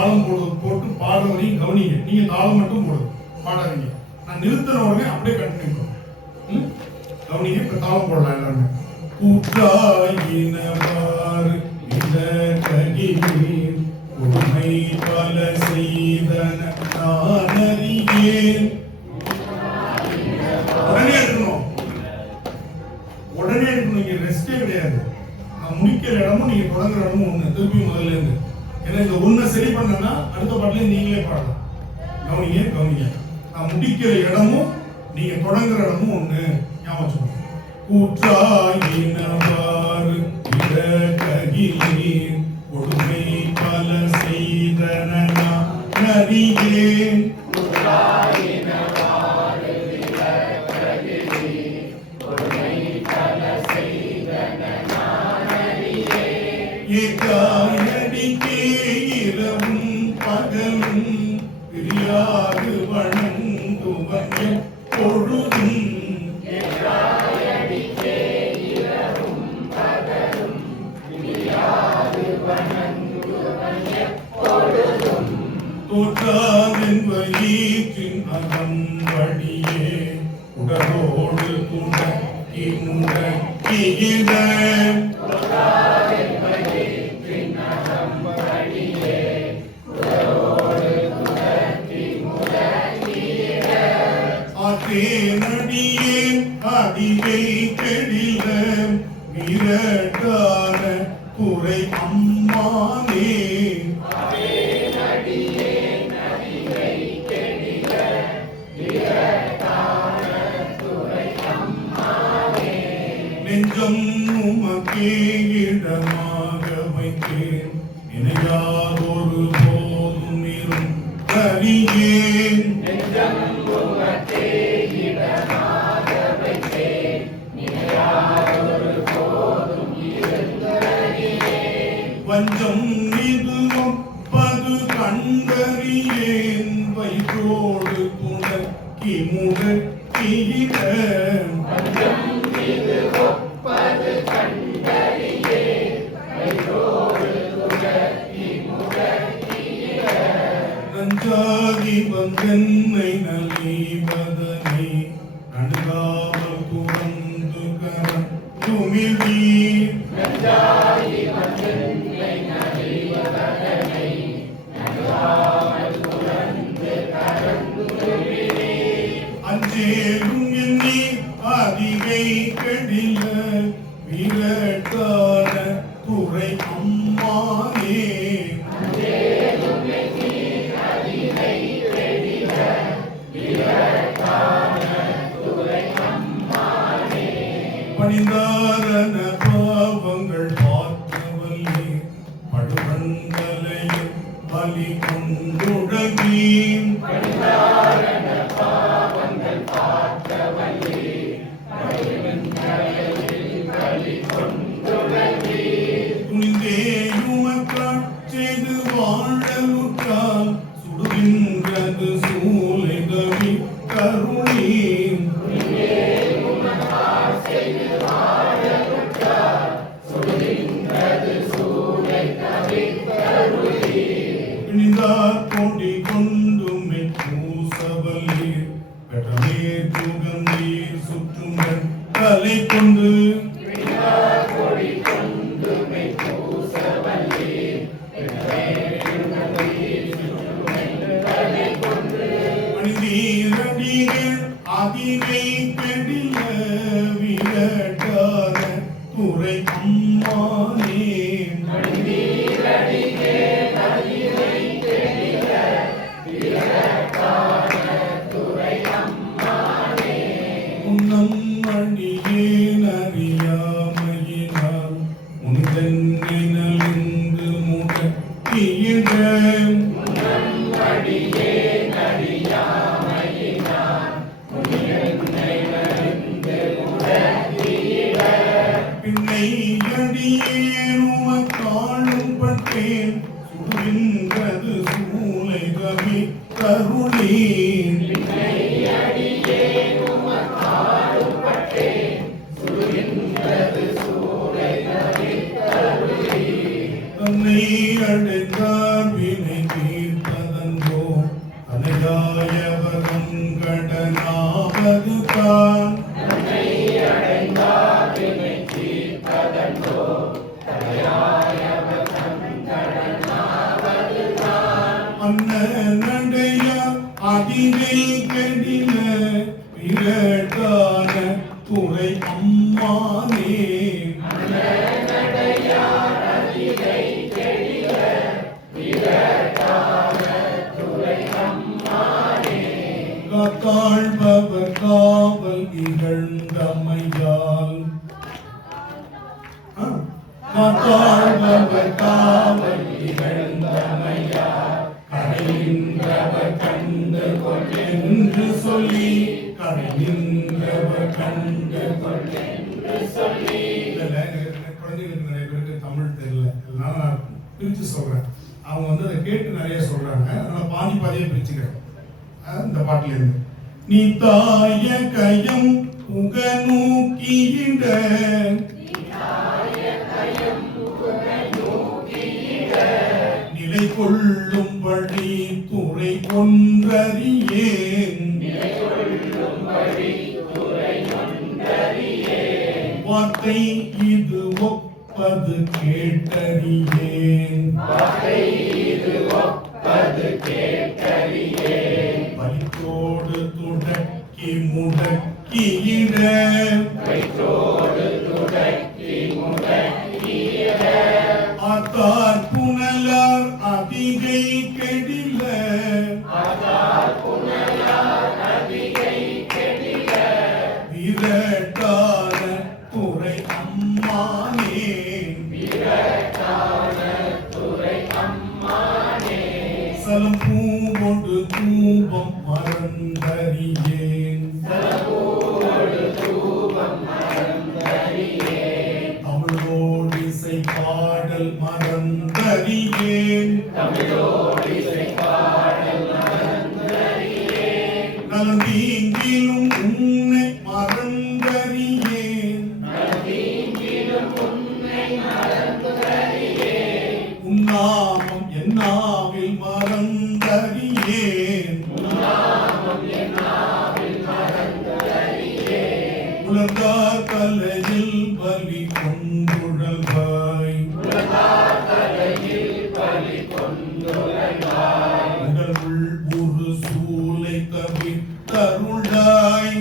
தாளம் போட்டு பாடுற வரையும் கவனிங்க. நீங்க தாளம் மட்டும் போடுங்க, பாடாதீங்க. நான் நிறுத்தின உடனே அப்படியே கண்டினியூ பண்ணும். கவனிங்க. இப்ப தாளம் போடலாம் எல்லாருமே. கூட்டாயினவாறு இதககிலேன் உண்மை பல செய்தன நான் அறியேன். உடனே எடுக்கணும், உடனே எடுக்கணும். நீங்க ரெஸ்டே கிடையாது. நான் முடிக்கிற இடமும் நீங்க தொடங்குற இடமும் ஒண்ணு. திருப்பி முதல்ல இருந்து. ஏன்னா இந்த ஒண்ணை சரி பண்ணனா அடுத்த பாட்டுல நீங்களே பாடலாம். கவனிங்க கவனிங்க. நான் முடிக்கிற இடமும் நீங்க தொடங்குற இடமும் ஒண்ணு. ஞாபகம். கூற்றாயினவாறு இதககிலேன் கொடுமை பல செய்தன நான் அறியேன். ஏகாயடிக்கே இரவும் பகலும் பிரியாது வணங்குவன் எப்பொழுதும். தோற்றாதென் வயிற்றின் அகம் வழியே உடலோடு துணக்கி முடக்கிட. ஆற்றேனடியேன் அதிகை கெடில விரட்டான குறை அம்மானே. நெஞ்சம் உமக்கே இடமாக வைத்தேன் நினையாதொரு போதும் இரும் அறியேன். வஞ்சம் இது ஒப்பது கண்டறியேன் வயிற்றோடு துணக்கி முடக்கிட. நஞ்சாதி வந்தென்னை நலிவதனை நடுகாமல் துறந்து கரம் துமிழ்வீர். அஞ்சேலும் எண்ணி அதிகை கெடில விரட்டான துறை அம்மானே. பணிந்தாரன பாவங்கள் பார்த்தவல்லே படுகண்டலையில் பலி கொண்டுடகீன். துணிந்தேயுமக்கால் செய்து வாழலுற்றால் சுடுகின்றது சூலை தவி கருணீன். பிணிந்தார் கொண்டி கொண்டுமை பூசவல்லீர் பெற்றமே துகந்தீர் சுற்றுங்கள் தலை கொண்டு. அணிந்தீரடிகள் அதிகை கெடில விரட்டான துறை அம்மானே. உன்னம் அடியேன் அறியாமையினால் உந்தென்னை நலிந்து முடக்கிட. பின்னை அடியேன் உமக்காளும் பட்டேன் சுடுகின்றது சூலை கவி கருணீன். தன்னை அடைந்தார் வினை அண்ணடையார் அதிகை கெடில விரட்டான துறை அம்மானே காத்தாழ்பவர் காவல் இகழ்ந்தமையால் காத்தாழ்பவர் காவல் இகழ்ந்தமையால் கடைகின்றவர் கண்டு கொள் என்று சொல்லி கடைகின்றவர் கண்டு கொள் என்று சொல்லி. குழந்தைகளுக்கு நிறைய பேருக்கு தமிழ் தெரியல, அதனால நான் பிரிச்சு சொல்றேன். அவங்க அதை கேட்டு நிறைய சொல்றாங்க, அதனால பாதி பாதியே பிரிச்சுக்கிறேன். இந்த பாட்டுல இருந்து நீ தாய கயம் உக நோக்கியிட நிலை கொள்ளும்படி துறை ஒன்றறியேன் வார்த்தை இது ஒப்பது கேட்டறியேன் வயிற்றோடு துடக்கி முடக்கியிட ஆத்தார் புனலார் அதிகை கெடில விரட்டான துறை அம்மானே சலம் பூவோடு தூபம் மறந்தறியேன் தமிழோடு இசை பாடல் மறந்தறியேன் நலம் தீங்கிலும் உன்னை மறந்தறியேன் உன்னாமம் என்னாவில் மறந்தறியேன் உலகார் தலையில் பலி கொண்டுழல்வாய் உடலுள் ஒரு சூலை தவித்தருளாய்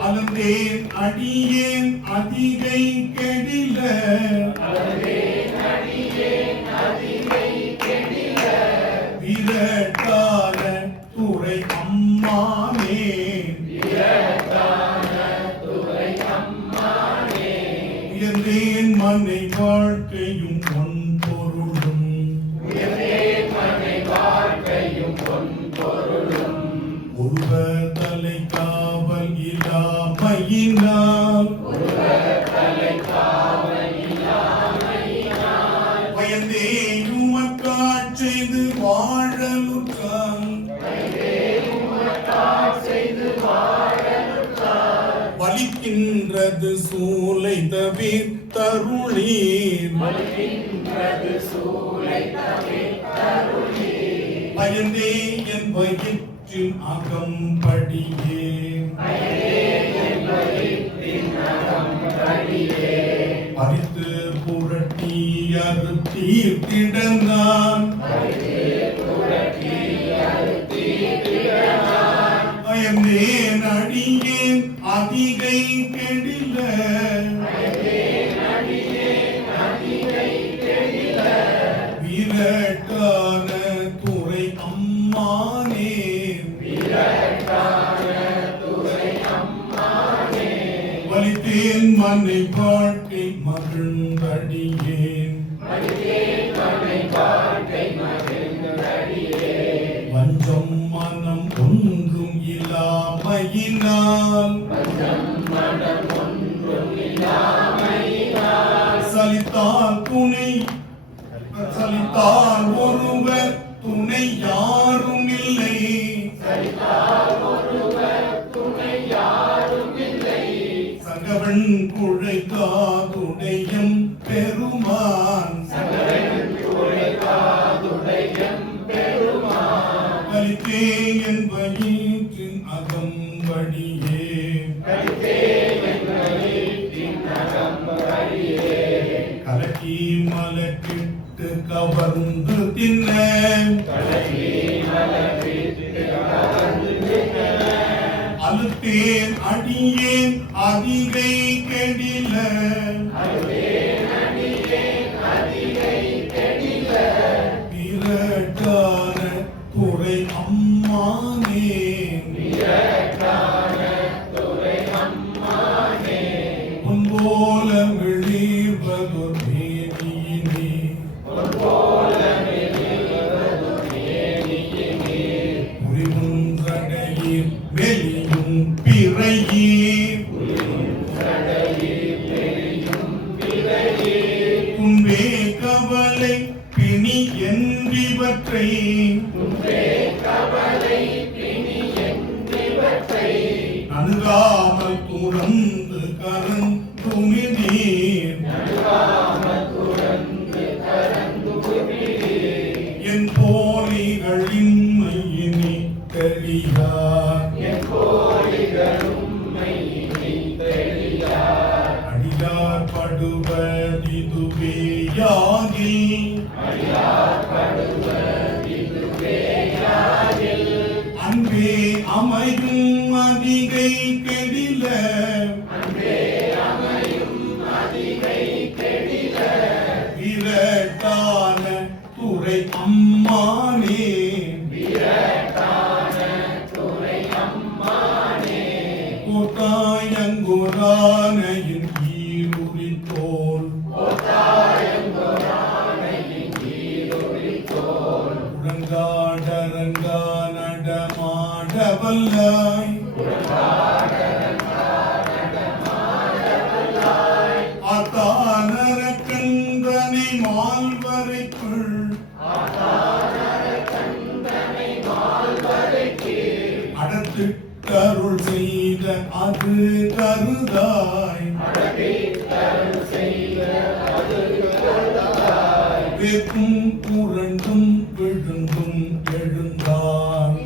அலந்தேன் அடியேன் அதிகை கெடில விரட்டான துறை அம்மானே உயர்ந்தேன் மனை வாழ்க்கையும் பொன் பொருளும் ஒருவர் தலை காவல் இல்லாமையினால் பயந்தேன் உமக்காட் செய்து வாழலுற்றான் வலிக்கின்றது சூலை தவிர் தருளீர் பயந்தே என் வயிற்றின் அகம்படியே பறித்து புரட்டி அறுத்தீர்த்திடந்தான் பயந்தேன் அடியேன் அதிகை கெடில விரட்டான துறை அம்மானே வலித்தேன் மனை வாழ்க்கை மகிழ்ந்தடியேன் வஞ்சம் மனம் ஒன்றும் இல்லாமையினால் சலித்தால் ஒருவர் துணை யாரும் இல்லை சங்கவன் குழைக்காதுடையம் பெருமான் கலித்தே என் வயிற்றின் அகம்படியே கலக்க மலக்கிட்டு கவர்ந்து தின்ன அழுத்தேன் அடியேன் அதிகை கெடில விரட்டான துறை அம்மானே உன்போல விழிவது மேனியினே புரிவுன்றடையீர் வெளியும் பிறையீர் துன்பே கவலை பிணி என்றிவற்றை நன்காமல் துறந்து கரந்துமிடீர் என் போலிகளின் மையினி தெளியார் அடியார் படுவதிதுவேயாகில் அன்பே அமையும் அதிகை கெடில விரட்டான துறை அம்மானே கோட்டாயங்குரானையின் ஈருரித்தோல் உடங்காடரங்கா நடமாடவல்லாய் ஆத்தானர கந்தனை மால்வரைக்குள் அடத்திட்டருள் செய்த அது கருதாய் வேக்கும் புரண்டும் விழுந்தும் எழுந்தார்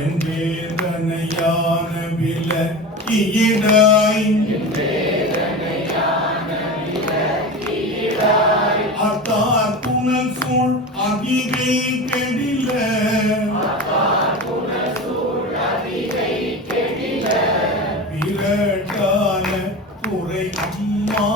என் வேதனையான விலக்கியிடாய் அத்தார் புனல் சூழ் அதிகை கெடில விரட்டான துறை அம்மா